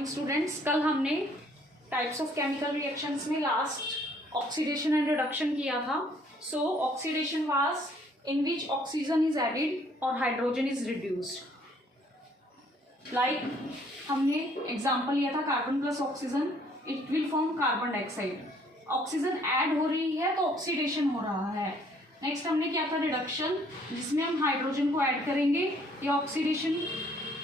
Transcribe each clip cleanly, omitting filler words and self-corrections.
Morning students. कल हमने types of chemical reactions में लास्ट ऑक्सीडेशन एंड रिडक्शन किया था। So oxidation was in which oxygen is added और हाइड्रोजन इज रिड्यूस्ड। लाइक हमने example लिया था carbon plus oxygen, it will form carbon dioxide. Oxygen add हो रही है तो ऑक्सीडेशन हो रहा है। नेक्स्ट हमने किया था रिडक्शन, जिसमें हम हाइड्रोजन को ऐड करेंगे, या ऑक्सीडेशन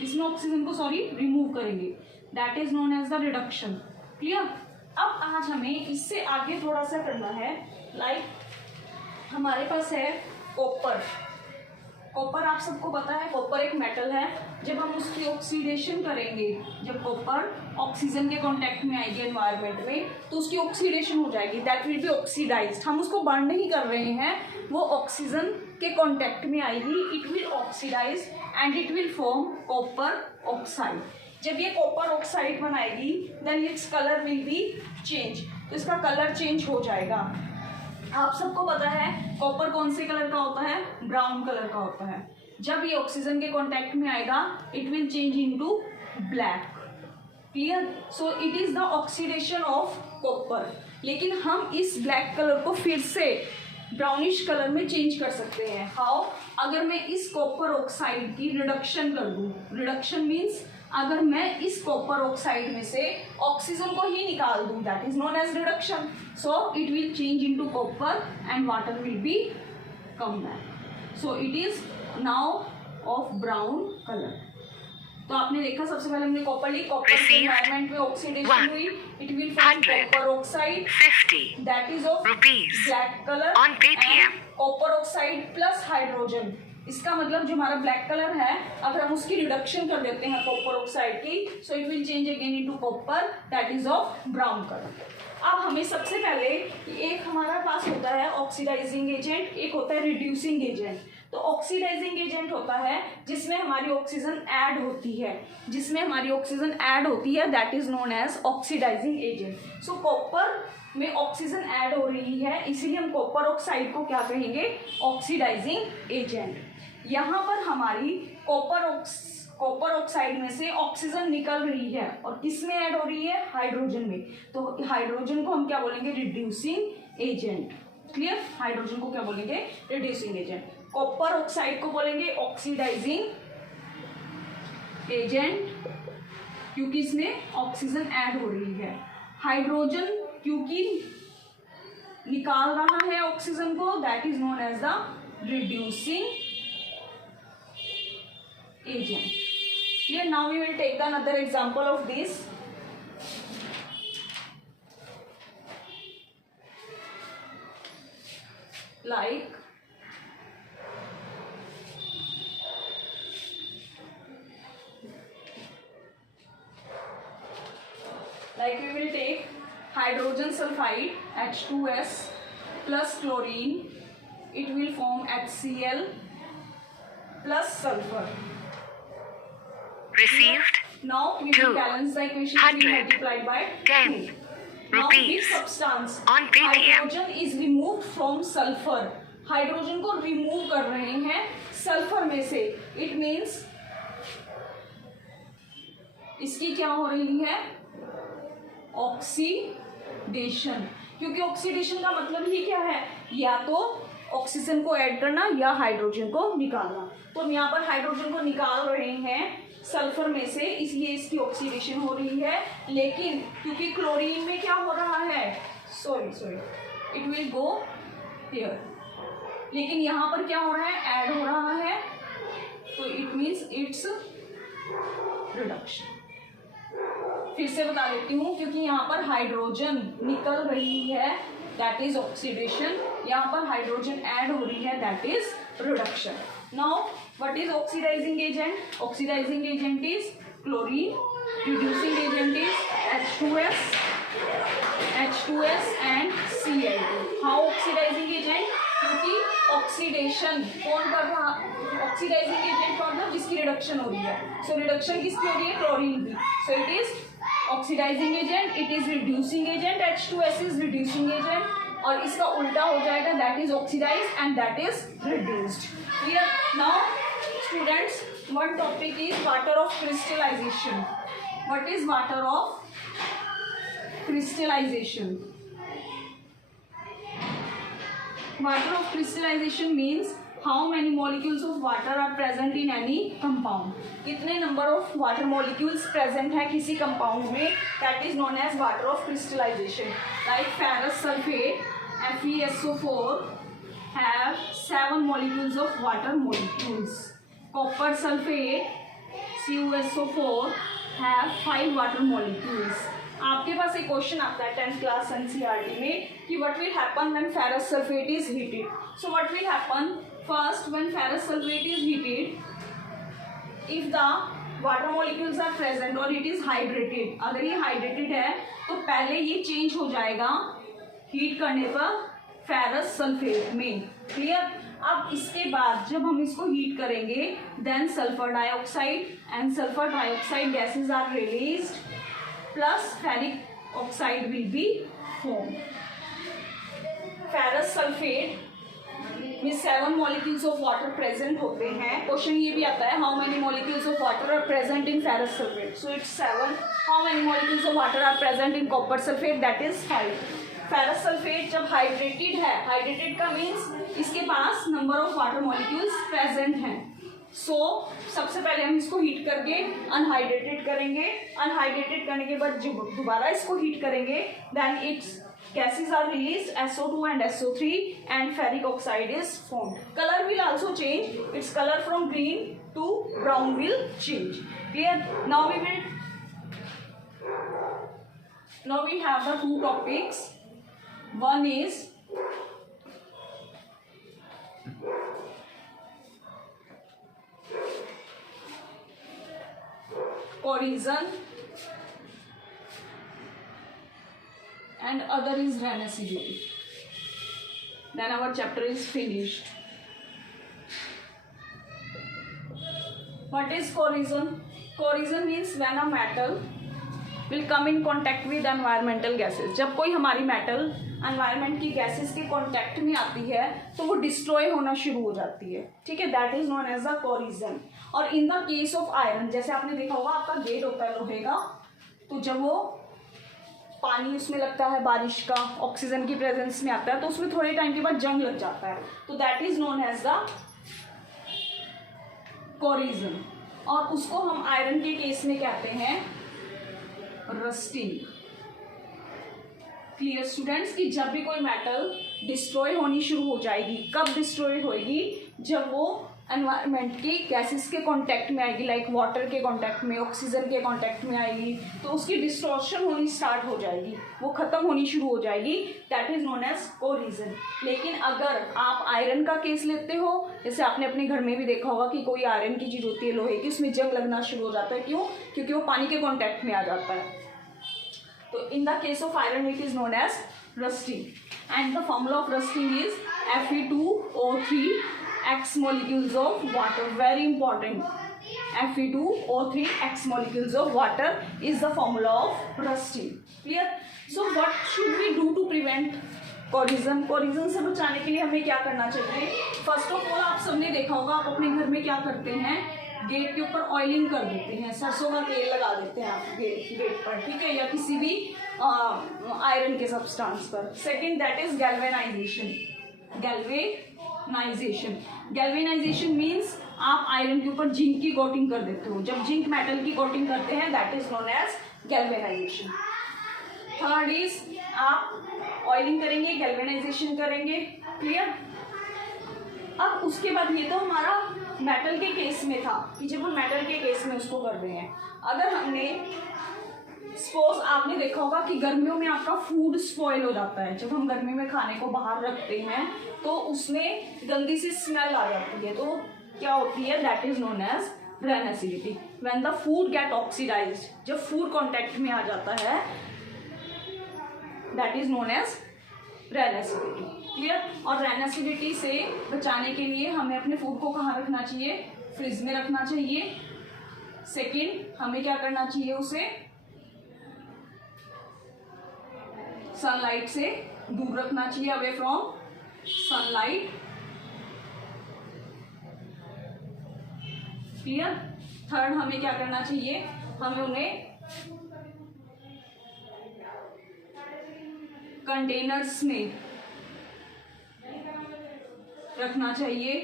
इसमें ऑक्सीजन को रिमूव करेंगे, that is known as the reduction. Clear. अब आज हमें इससे आगे थोड़ा सा करना है। लाइक हमारे पास है कॉपर। कॉपर आप सबको पता है, कॉपर एक मेटल है। जब हम उसकी ऑक्सीडेशन करेंगे, जब कॉपर ऑक्सीजन के कांटेक्ट में आएगी एनवायरनमेंट में, तो उसकी ऑक्सीडेशन हो जाएगी, दैट विल बी ऑक्सीडाइज्ड। हम उसको बर्न नहीं कर रहे हैं, वो ऑक्सीजन के कांटेक्ट में आएगी, it will oxidise and it will form copper oxide. जब ये कॉपर ऑक्साइड बनाएगी then its colour will be change, तो इसका कलर चेंज हो जाएगा। आप सबको पता है कॉपर कौन से कलर का होता है? ब्राउन कलर का होता है। जब ये ऑक्सीजन के कांटेक्ट में आएगा it will change into black. Clear. So it is the oxidation of copper. लेकिन हम इस ब्लैक कलर को फिर से ब्राउनिश कलर में चेंज कर सकते हैं। हाउ? अगर मैं इस कॉपर ऑक्साइड की रिडक्शन कर दूं, रिडक्शन मीन्स अगर मैं इस कॉपर ऑक्साइड में से ऑक्सीजन को ही निकाल दूं, that is known as reduction. So it will change into copper and water will be come back. So it is now of brown colour. तो आपने देखा, सबसे पहले हमने कॉपर ली, कॉपर के एनवायरनमेंट में ऑक्सीडेशन हुई, it will form copper oxide, that is of black colour, and copper oxide plus hydrogen. इसका मतलब जो हमारा ब्लैक कलर है, अगर हम उसकी रिडक्शन कर देते हैं कॉपर ऑक्साइड की, so it will change again into copper, that is of brown colour. अब हमें सबसे पहले एक हमारा पास होता है ऑक्सीडाइजिंग एजेंट, एक होता है रिड्यूसिंग एजेंट। तो ऑक्सीडाइजिंग एजेंट होता है जिसमें हमारी ऑक्सीजन ऐड होती है, जिसमें हमारी ऑक्सीजन ऐड होती है, that is known as oxidising agent. So copper में ऑक्सीजन ऐड हो रही है, इसीलिए हम कॉपर ऑक्साइड को क्या कहेंगे? Oxidising agent. यहाँ पर हमारी कॉपर ऑक्साइड में से ऑक्सीजन निकल रही है और किस में ऐड हो रही है? हाइड्रोजन में। तो हाइड्रोजन को हम क्या बोलेंगे? Reducing agent. क्लियर। हाइड्रोजन को क्या बोलेंगे? Reducing agent. कॉपर ऑक्साइड को बोलेंगे ऑक्सीडाइजिंग एजेंट, क्योंकि इसमें ऑक्सीजन ऐड हो रही है। हाइड्रोजन क्योंकि निकाल रहा है ऑक्सीजन को, that is known as the reducing agent. Here now we will take another example of this. Like we will take hydrogen sulfide H2S plus chlorine, it will form HCl plus sulfur. Received. Now we will balance the equation, multiplied by 10 Now this rupees substance on Paytm. hydrogen is removed from sulfur. Hydrogen को remove कर रहे हैं sulphur में से। It means इसकी क्या हो रही है? ऑक्सीडेशन। क्योंकि ऑक्सीडेशन का मतलब ही क्या है? या तो ऑक्सीजन को ऐड करना या हाइड्रोजन को निकालना। तो हम यहाँ पर हाइड्रोजन को निकाल रहे हैं सल्फर में से, इसलिए इसकी ऑक्सीडेशन हो रही है। लेकिन क्योंकि क्लोरीन में क्या हो रहा है? Sorry it will go here, लेकिन यहाँ पर क्या हो रहा है? ऐड हो रहा है, तो इट मीन्स इट्स रिडक्शन। फिर से बता देती हूँ, क्योंकि यहाँ पर हाइड्रोजन निकल रही है, दैट इज ऑक्सीडेशन। यहाँ पर हाइड्रोजन ऐड हो रही है, that is reduction. Now what is oxidizing agent? Oxidizing agent is chlorine, reducing agent is H2S and Cl2. How oxidizing agent? क्योंकि ऑक्सीडेशन कौन कर रहा? ऑक्सीडाइजिंग एजेंट का मतलब जिसकी रिडक्शन हो रही है। सो रिडक्शन किसकी हो रही है? क्लोरीन की। So it is oxidising agent, it is reducing agent. H2S is reducing agent, और इसका उल्टा हो जाएगा, that is oxidise and that is reduced. Clear. Now students, one topic is water of crystallization. What is water of crystallization? Water of crystallization means how many molecules of water are present in any compound. कितने number of water molecules present है किसी compound में, that is known as water of crystallization. Like ferrous sulfate FeSO4 have 7 molecules of water molecules. Copper sulfate CuSO4 have 5 water molecules. आपके पास एक question आता है 10th class NCERT में कि what will happen when ferrous sulphate is heated. So what will happen first when ferrous sulphate is heated, if the water molecules are present और it is hydrated, अगर ये hydrated है तो पहले ये change हो जाएगा हीट करने पर फेरस सल्फेट में. क्लियर. अब इसके बाद जब हम इसको हीट करेंगे then sulphur dioxide and sulphur dioxide gases are released plus ferric oxide will be formed. Ferrous sulfate में 7 molecules of water present होते हैं. क्वेश्चन ये भी आता है how many molecules of water are present in ferrous sulfate. So it's 7. How many molecules of water are present in copper sulfate? That is 5. Ferrous sulphate जब hydrated है, hydrated का means इसके पास number of water molecules present हैं. So सबसे पहले हम इसको हीट करके अनहाइड्रेटेड करेंगे. अनहाइड्रेटेड करने के बाद जब दोबारा इसको हीट करेंगे then its gases are released SO2 and SO3 and ferric oxide is formed. Color will also change. Its color from green to brown will change. Clear? Now we have the two topics. One is corrosion and other is rancidity. Then our chapter is finished. What is corrosion? Corrosion means when a metal will come in contact with environmental gases. जब कोई हमारी metal environment की gases के contact में आती है तो वो डिस्ट्रॉय होना शुरू हो जाती है. ठीक है, that is known as the corrosion. और in the case of iron, जैसे आपने देखा होगा आपका गेट होता है लोहे का, तो जब वो पानी उसमें लगता है बारिश का, ऑक्सीजन की प्रेजेंस में आता है तो उसमें थोड़े टाइम के बाद जंग लग जाता है, तो that is known as the corrosion. और उसको हम आयरन के केस में कहते हैं रस्टिंग. क्लियर स्टूडेंट्स कि जब भी कोई मेटल डिस्ट्रॉय होनी शुरू हो जाएगी, कब डिस्ट्रॉय होएगी, जब वो एनवायरनमेंट की गैसेस के कांटेक्ट में आएगी, लाइक वाटर के कांटेक्ट में, ऑक्सीजन के कांटेक्ट में आएगी, तो उसकी डिस्ट्रॉशन होनी स्टार्ट हो जाएगी, वो खत्म होनी शुरू हो जाएगी. That is known as corrosion. लेकिन अगर आप आयरन का केस लेते हो, जैसे आपने अपने घर में भी देखा होगा कि कोई आयरन की चीज होती है लोहे की, उसमें जंग लगना शुरू हो जाता है. क्यों? क्योंकि वो पानी के कॉन्टैक्ट में आ जाता है. तो in the case of iron it is known as rusting, and the formula of rusting is Fe2O3 X molecules of water. Very important. Fe2O3 X molecules of water is the formula of rusting. Clear? So what should we do to prevent corrosion? corrosion से बचाने के लिए हमें क्या करना चाहिए? First of all आप सबने देखा होगा, आप अपने घर में क्या करते हैं, गेट के ऊपर ऑयलिंग कर देते हैं, सरसों का तेल लगा देते हैं आप गेट पर. ठीक है, या किसी भी आयरन के सब्सटेंस पर. Second that is galvanisation. Galvanisation means आप आयरन के ऊपर जिंक की कोटिंग कर देते हो. जब जिंक मेटल की कोटिंग करते हैं that is known as galvanisation. Third is आप ऑयलिंग करेंगे, गैल्वेनाइजेशन करेंगे. क्लियर? अब उसके बाद ये तो हमारा मेटल के केस में था कि जब हम मेटल के केस में उसको कर रहे हैं. अगर हमने सपोज आपने देखा होगा कि गर्मियों में आपका फूड स्पॉइल हो जाता है, जब हम गर्मी में खाने को बाहर रखते हैं तो उसमें गंदी सी स्मेल आ जाती है, तो क्या होती है, that is known as rancidity. When the food get oxidised, जब फूड कांटेक्ट में आ जाता है that is known as rancidity. Clear? और रेनेसिडिटी से बचाने के लिए हमें अपने फूड को कहाँ रखना चाहिए? फ्रिज में रखना चाहिए. सेकंड, हमें क्या करना चाहिए, उसे सनलाइट से दूर रखना चाहिए, away from sunlight. Clear? Third, हमें क्या करना चाहिए, हमें उन्हें कंटेनर्स में रखना चाहिए।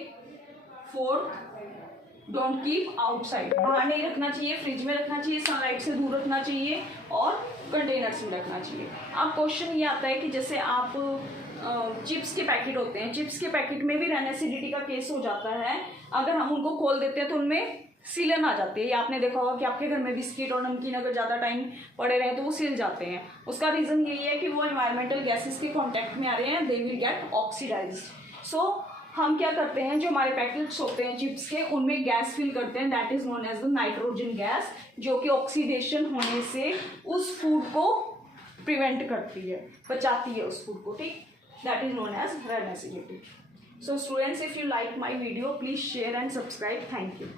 फोर्थ, डोंट कीप आउटसाइड, बाहर नहीं रखना चाहिए, फ्रिज में रखना चाहिए, सनलाइट से दूर रखना चाहिए और कंटेनर्स में रखना चाहिए। अब क्वेश्चन ये आता है कि जैसे आप चिप्स के पैकेट होते हैं, चिप्स के पैकेट में भी रन एसिडिटी का केस हो जाता है। अगर हम उनको खोल देते हैं तो उनमें सीलन आ जाती है। ये आपने देखा होगा कि आपके घर में बिस्किट और नमकीन अगर ज़्यादा टाइम पड़े रहे तो वो सिल जाते हैं। उसका रीज़न यही है कि वो एनवायरमेंटल गैसेस के कॉन्टैक्ट में आ रहे हैं, दे विल गेट ऑक्सीडाइज्ड। सो हम क्या करते हैं, जो हमारे पैकेट्स होते हैं चिप्स के, उनमें गैस फिल करते हैं, that is known as the nitrogen gas, जो कि ऑक्सीडेशन होने से उस फूड को प्रिवेंट करती है, बचाती है उस फूड को, ठीक। That is known as rancidity. So students, if you like my video, please share and subscribe. Thank you.